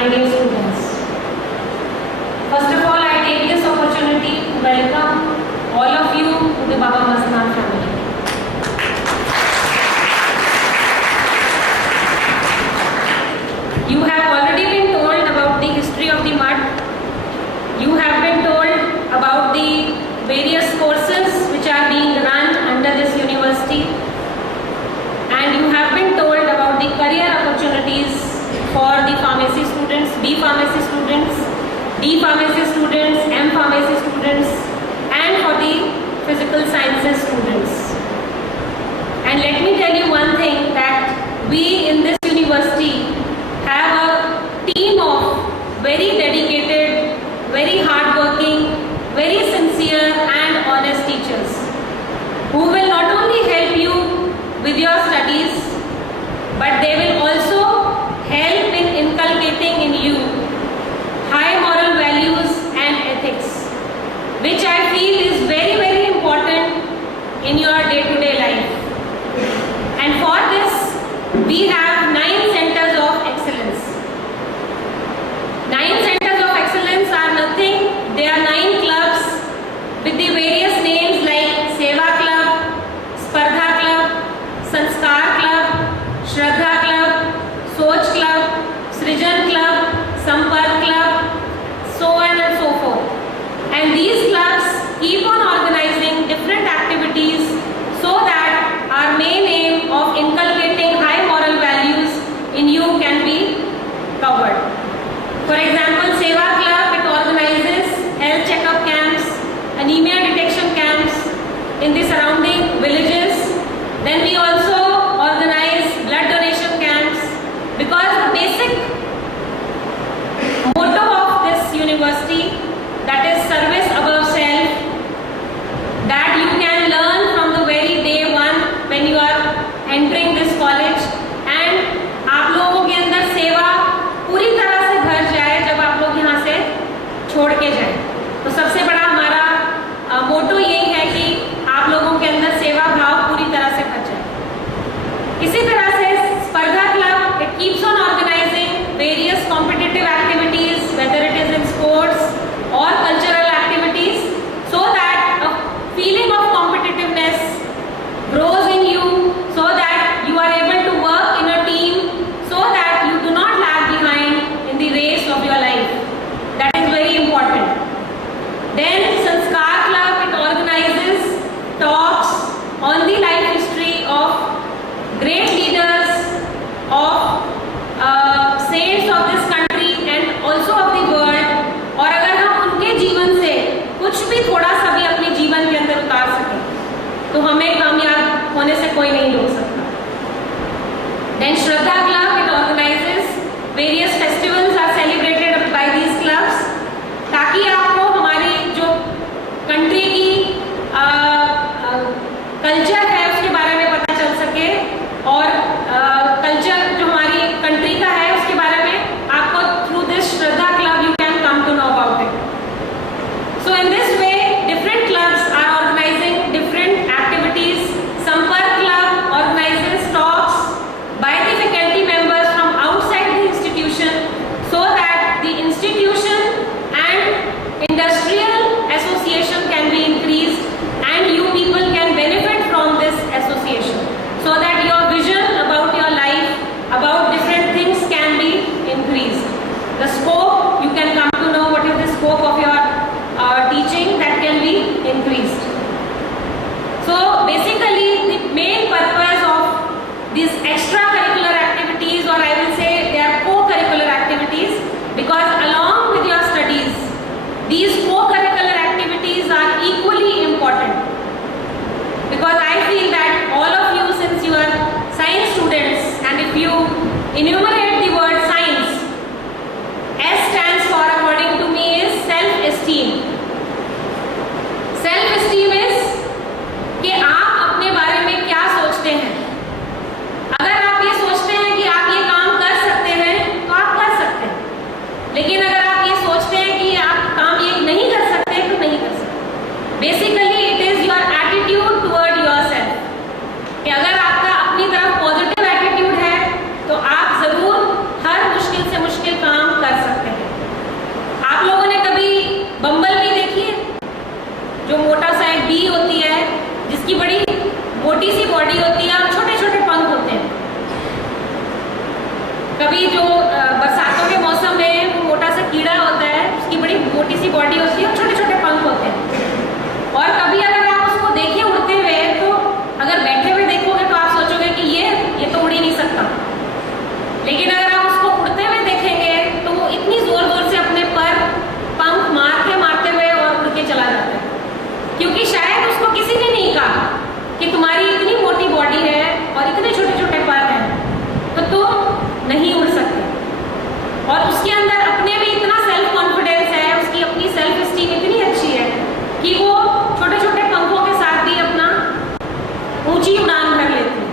my dear students. First of all, I take this opportunity to welcome all of you to the Baba Masnan family. You have already been told about the history of the mud. You have been told about the various courses which are being run under this university. And you have been told about the career opportunities for the pharmacy students, B pharmacy students, D pharmacy students, M pharmacy students, and for the physical sciences students. And let me tell you one thing, that we in this university have a team of very dedicated, very hardworking, very sincere and honest teachers who will not only help you with your studies, but they will also help in inculcating in you high moral values and ethics, which I feel is very, very important in your day-to-day life. And for this, we have 9 centers of excellence. 9 centers of excellence are nothing, they are 9 clubs with the various names like Seva Club, Spardha Club, Sanskar Club, Shraddha Club, Soch Club, Srijan Club, Sampark Club, so on and so forth. And these clubs keep on organizing different activities so B होती है जिसकी बड़ी मोटी सी body होती है और छोटे छोटे पंख होते हैं। कभी जो बरसातों के मौसम में वो मोटा सा कीड़ा होता है, उसकी बड़ी मोटी सी बॉडी होती है और छोटे छोटे पंख होते हैं। और कभी अगर आप उसको देखिए उड़ते हुए, तो अगर बैठे हुए देखोगे तो आप सोचोगे कि ये तो उड़ ही नहीं सकता, लेकिन अगर आप उसको उड़ते हुए देखेंगे तो वो इतनी जोर जोर से अपने पर पंख मारते हुए और उड़ के चला जाता है, क्योंकि शायद उसको किसी ने नहीं कहा कि तुम्हारी इतनी मोटी बॉडी है और इतने छोटे छोटे पर हैं तो तुम नहीं उड़ सकते। और उसके अंदर अपने भी इतना सेल्फ कॉन्फिडेंस है, उसकी अपनी सेल्फ एस्टीम इतनी अच्छी है कि वो छोटे छोटे पंखों के साथ भी अपना ऊंची उड़ान भर लेती है।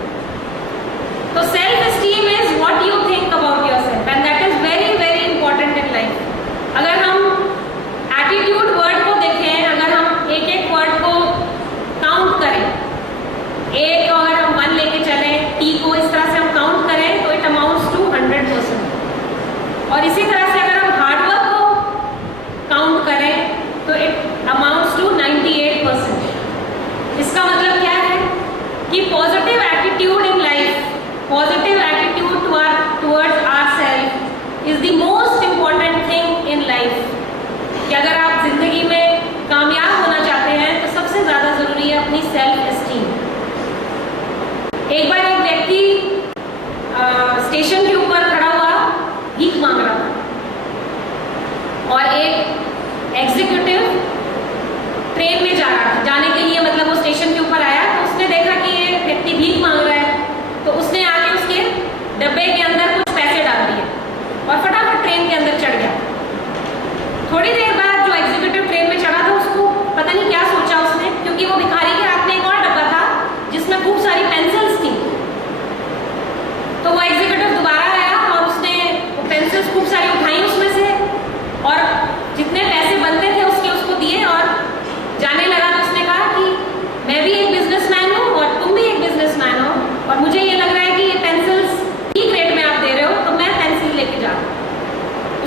तो self esteem is what you think about yourself and that is very very important in life. अगर हम एटीट्यूड वर्ड को देखें, अगर हम एक एक वर्ड को काउंट करें, एक अगर हम 1 लेके चलें, टी को इस तरह से हम काउंट करें तो इट अमाउंट्स टू 100%। और इसी तरह से अगर हम हार्डवर्क को काउंट करें तो इट अमाउंट्स टू 98%। इसका मतलब क्या है कि positive attitude in life, positive attitude towards ourself is the most important thing in life. कि अगर आप जिंदगी में कामयाब होना चाहते हैं तो सबसे ज्यादा जरूरी है अपनी सेल्फ एस्टीम। एक बार एक व्यक्ति स्टेशन के ऊपर खड़ा हुआ भीख मांग रहा था और एक एग्जीक्यूटिव ट्रेन में जा रहा था, जाने के लिए मतलब वो स्टेशन के ऊपर आया तो उसने देखा कि ये व्यक्ति भीख मांग रहा है, तो उसने आके उसके डब्बे के अंदर कुछ पैसे डाल दिए और फटाफट ट्रेन के अंदर चढ़ गया। थोड़ी देर बाद जो एग्जीक्यूटिव ट्रेन में चढ़ा था उसको पता नहीं क्या सोचा उसने, क्योंकि वो भिखारी के हाथ में एक और डब्बा था जिसमें खूब सारी पेंसिल्स थी। तो वो एग्जीक्यूटिव दोबारा आया और उसने वो पेंसिल्स खूब सारी उठाई उसमें से और जितने पैसे बनते थे उसको दिए और जाने लगा। तो उसने कहा कि मैं भी एक बिजनेसमैन हूँ और तुम भी एक बिजनेसमैन हो और मुझे ये लग रहा है कि ये पेंसिल्स ठीक रेट में आप दे रहे हो, तो मैं पेंसिल लेके जा रहा हूँ।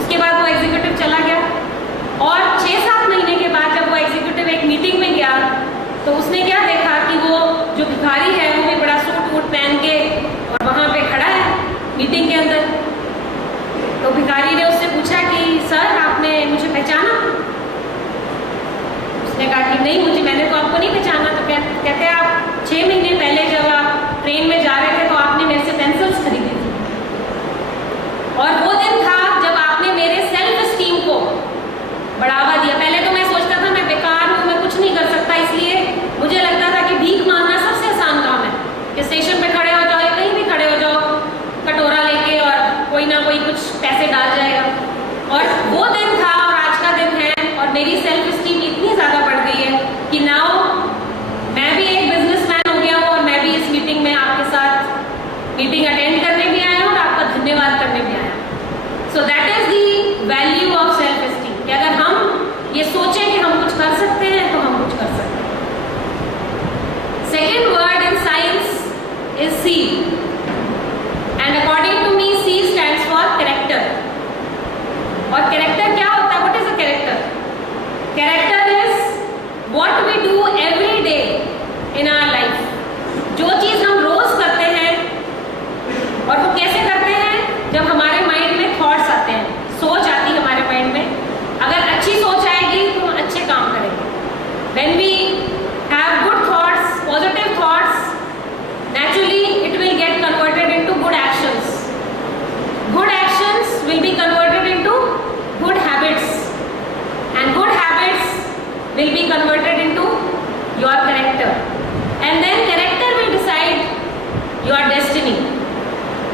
उसके बाद वो एग्जीक्यूटिव चला गया और 6-7 महीने के बाद जब वो एग्जीक्यूटिव एक मीटिंग में गया तो उसने क्या देखा कि वो जो भिखारी है वो भी बड़ा सूट वूट पहन के और वहां पे खड़ा है मीटिंग के अंदर। तो भिखारी ने उससे पूछा कि सर आपने मुझे पहचाना? उसने कहा कि नहीं, मैंने तो आपको नहीं पहचाना। तो कहते आप 6 महीने पहले जब आप ट्रेन में जा रहे थे तो आपने मेरे से पेंसिल्स खरीदी थी और वो दिन था जब आपने मेरे सेल्फ एस्टीम को बढ़ावा दिया। पहले तो मैं सोचता था मैं बेकार हूँ, मैं कुछ नहीं कर सकता, इसलिए मुझे लगता था कि भीख मांगना सबसे आसान काम है कि स्टेशन पे खड़े हो जाओ या कहीं भी खड़े हो जाओ कटोरा लेके और कोई ना कोई कुछ पैसे डाल जाएगा। और वो दिन था और आज का दिन है और मेरी सेल्फ एस्टीम इतनी ज़्यादा बढ़ गई है कि नाउ मैं भी एक बिजनेसमैन हो गया हूँ और मैं भी इस मीटिंग में आपके साथ मीटिंग अटेंड करने भी आया हूँ और आपका धन्यवाद करने भी आया। So that is the value of self esteem कि अगर हम ये सोचें कि हम कुछ कर सकते हैं तो हम कुछ कर सकते हैं। Second word in science is C and according to me C stands for character. और कैरेक्टर क्या होता है? What is a character? Character is what we do every day in our life. जो चीज हम रोज करते हैं और वो कैसे करते हैं? जब हमारे माइंड में थॉट्स आते हैं, सोच आती है हमारे माइंड में। अगर अच्छी सोच आएगी तो हम अच्छे काम करेंगे। When we have good thoughts, positive thoughts, naturally it will get converted into good actions. Good actions will be converted into good habits, and good habits will be converted into your character, and then character will decide your destiny.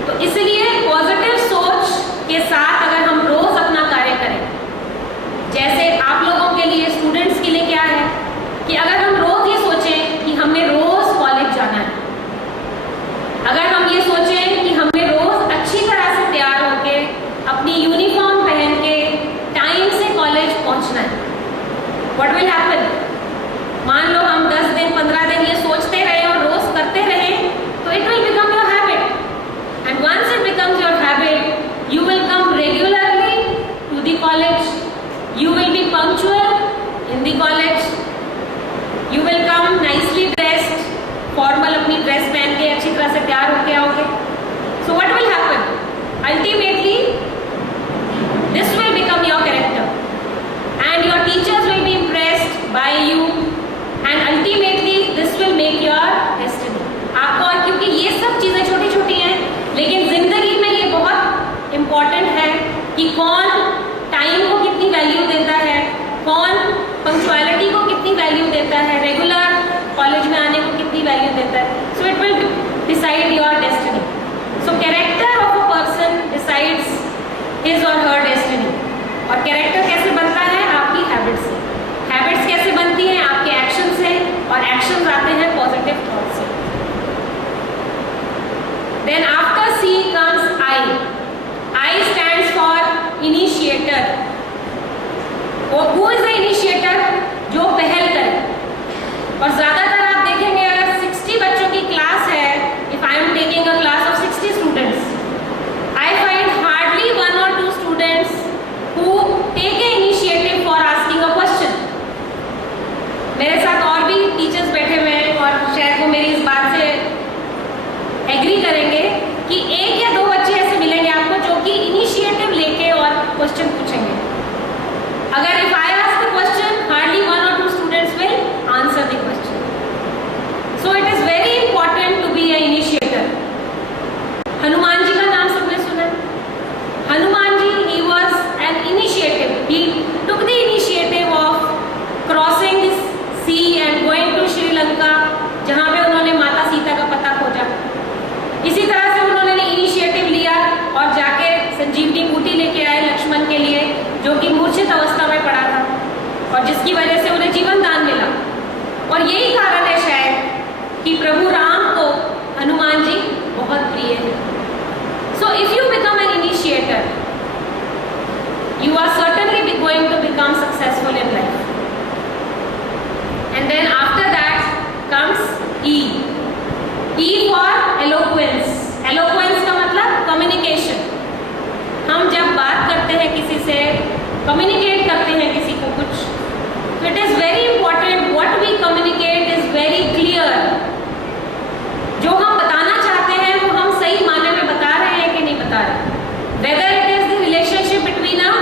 तो इसलिए positive सोच के साथ अगर हम रोज अपना कार्य करें, जैसे आप लोगों के लिए, स्टूडेंट्स के लिए क्या है कि अगर हम रोज ये सोचें कि हमने रोज कॉलेज जाना है, अगर हम ये सोचें कि हमने रोज अच्छी तरह से तैयार होकर अपनी यूनिफॉर्म पहन के टाइम से कॉलेज पहुंचना है, व्हाट विल हैपन? मान लो हम 10 दिन 15 दिन ये सोचते रहे और रोज करते रहे तो it will become your habit, and once it becomes your You will come nicely dressed, formal अपनी ड्रेस पहन के अच्छी तरह से तैयार होके आओगे. So what will happen? Ultimately, this will become your character, and your teachers will be impressed by you, and ultimately this will make your destiny. आपको, क्योंकि ये सब चीजें छोटी छोटी हैं, लेकिन जिंदगी में ये बहुत इम्पोर्टेंट है कि कौन टाइम को कितनी वैल्यू देता है, कौन पंक्चुअलिटी को कितनी वैल्यू देता है, रेगुलर कॉलेज में आने को कितनी वैल्यू देता है. So it will decide your destiny. So character of a person decides his और हर डेस्टिनी. और कैरेक्टर कैसे बनता है? आपकी हैबिट से. हैबिट्स कैसे बनती हैं? आपके एक्शन से, और एक्शन आते हैं पॉजिटिव थॉट से. Then after C comes I. I stands for initiator. और who is the initiator? जो पहल करे. और ज्यादातर आप देखेंगे अगर 60 बच्चों की क्लास है, if I am taking a class of 60 students, I find hardly 1 or 2 students who take an initiative for asking a question. मेरे साथ और भी टीचर्स बैठे हुए हैं और शायद वो मेरी इस बात से एग्री करेंगे कि 1 या 2 बच्चे ऐसे मिलेंगे आपको जो कि इनिशिएटिव लेके और क्वेश्चन पूछेंगे. अगर if I ask the question, hardly 1 or 2 students will answer the question. So it is very important to be an initiator. Hanuman ji का नाम सबने सुना? Hanuman ji, he was an initiative. He took the initiative of crossing the sea and going to Sri Lanka, जहाँ पे उन्होंने माता सीता का पता खोजा. इसी तरह से उन्होंने इनिशिएटिव लिया और जाके संजीवनी बूटी लेके आए लक्ष्मण के लिए, जो कि मूर्छित अवस्था में पड़ा था और जिसकी वजह से उन्हें जीवन दान मिला. और यही कारण है शायद कि प्रभु राम को हनुमान जी बहुत प्रिय है. So if you become an initiator, you are certainly going to become successful in life. And then after that comes E. E for eloquence. Eloquence का मतलब communication. हम जब बात करते हैं किसी से, communicate करते हैं किसी को कुछ, तो it is very important what we communicate is very clear. जो हम बताना चाहते हैं वो हम सही माने में बता रहे हैं कि नहीं बता रहे. Whether it is the relationship between a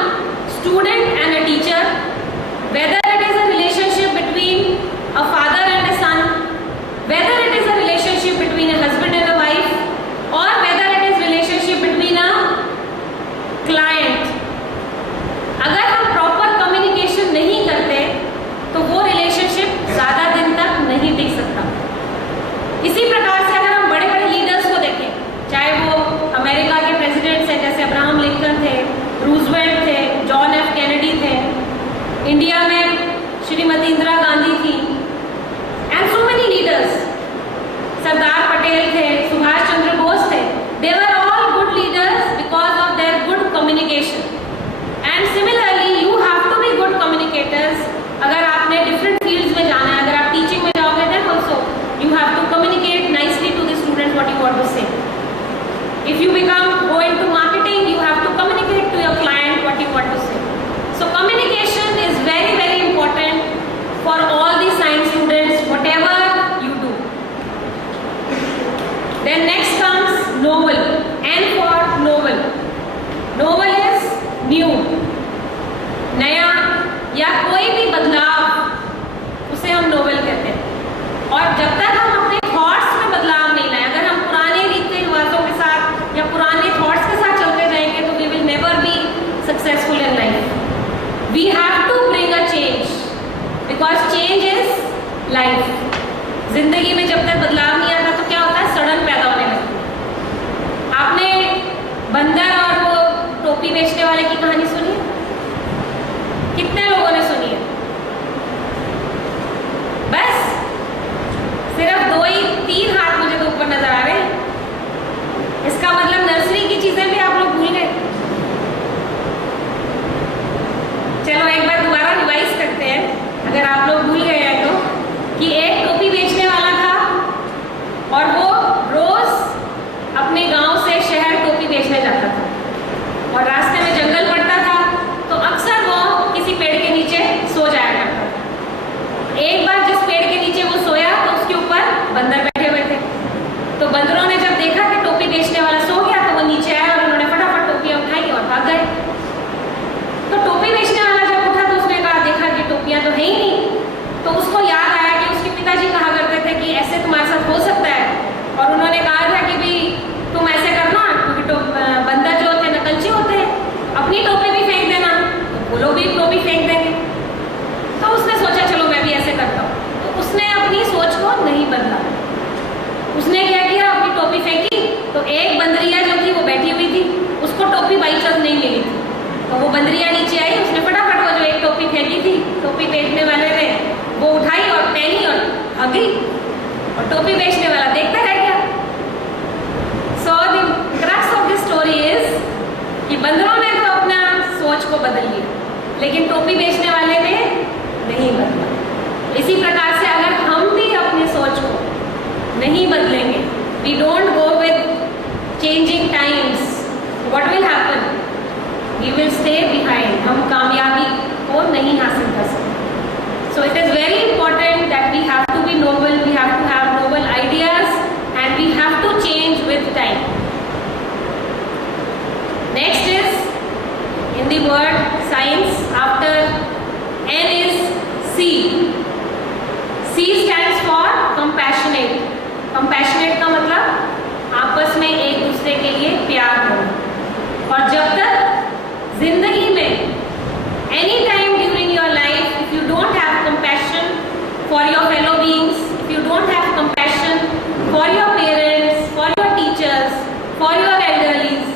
student and a teacher, whether it is a relationship between a father and a son, whether it is a relationship between a husband and a wife, or whether it is relationship between a client, अगर हम proper communication नहीं करते तो वो relationship ज़्यादा दिन तक नहीं टिक सकता. इसी प्रकार से अगर हम बड़े बड़े लीडर्स को देखें, चाहे वो अमेरिका के प्रेसिडेंट्स हैं जैसे अब्राहम लिंकन थे, रूजवेल्ट थे, जॉन एफ कैनेडी थे, इंडिया में श्रीमती इंदिरा गांधी थी, and so many leaders, Sardar Patel थे, सुभाष चंद्र बोस थे. They were all good leaders because of their good communication. And similarly, you have to be good communicators. अगर आपने different fields में जाना है, अगर आप teaching में जाओगे, then also you have to communicate nicely to the students what you want to say. If you go into marketing, you have to communicate to your client what you want to say. So communication is very, very important for all the science students, whatever you do. Then next comes novel. N for novel. Novel is new, नया या कोई भी बदलाव, उसे हम novel कहते हैं. और जब तक हम अपने थॉट्स में बदलाव नहीं लाएं, अगर हम पुराने रीति रिवाजों के साथ या पुराने थॉट्स के साथ चलते जाएंगे तो we will never be successful in life. We have to bring a change because change is life. जिंदगी में जब तक बदलाव नहीं आता तो क्या होता है? सड़न पैदा होने लगती है. आपने बंदर और वो टोपी बेचने वाले की कहानी सुनी है? कितने लोगों ने सुनी है? बस सिर्फ 2-3 हाथ मुझे तो ऊपर नजर आ रहे हैं. इसका मतलब नर्सरी की चीजें भी आप लोग भूल गए. चलो एक बार दोबारा रिवाइज करते हैं, अगर आप लोग भूल गए हैं तो, कि एक टोपी बेचने वाला था और वो रोज अपने गांव से शहर टोपी बेचने जाता था और रास्ते में जंगल पड़ता था तो अक्सर वो किसी पेड़ के नीचे सो जाया करता था. एक बार जिस पेड़ के एक बंदरिया जो थी वो बैठी हुई थी, उसको टोपी बाई चांस नहीं मिली थी, तो वो बंदरिया नीचे आई, उसने फटाफट वो जो एक टोपी फेंकी थी, टोपी बेचने वाले ने वो उठाई और पहनी और भाग गई, और टोपी बेचने वाला देखता रह गया। So the crux of this story is कि बंदरों ने तो अपना सोच को बदल लिया, लेकिन टोपी बेचने वाले ने नहीं बदला। इसी प्रकार से अगर हम भी अपनी सोच को नहीं बदलेंगे, we don't go with changing times, what will happen? We will stay behind, हम कामयाबी को नहीं हासिल कर सकते। So it is very important that we have to be noble, we have to have noble ideas and we have to change with time. Next is in the word science, after N is C. C stands for compassionate. Compassionate का मतलब आपस में एक दूसरे के लिए प्यार हो। और जब तक जिंदगी में any time during your life, if you don't have compassion for your fellow beings, if you don't have compassion for your parents, for your teachers, for your elderlies,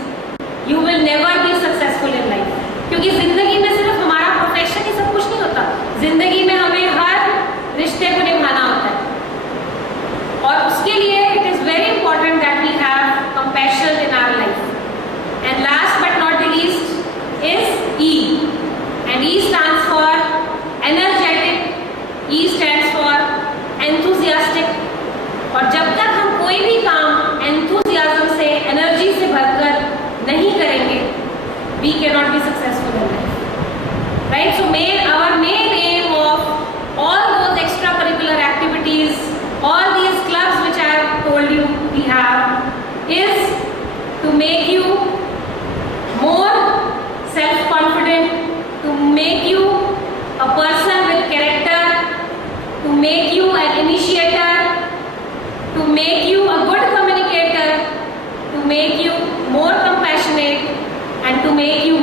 you will never be successful in life. क्योंकि जिंदगी में सिर्फ हमारा profession ही सब कुछ नहीं होता, जिंदगी में हमें हर रिश्ते को निभाना होता है, और उसके लिए it is very important that we have compassion in our life. And last but not the least is E, and E stands for energetic, E stands for enthusiastic। और जब तक हम कोई भी काम enthusiasm से, एनर्जी से भरकर नहीं करेंगे, we cannot be successful in life, right? So our main aim of all those extracurricular activities, all these clubs which I have told you we have, is to make you more self-confident, to make you a person with character, to make you an initiator, to make you a good communicator, to make you more compassionate, and to make you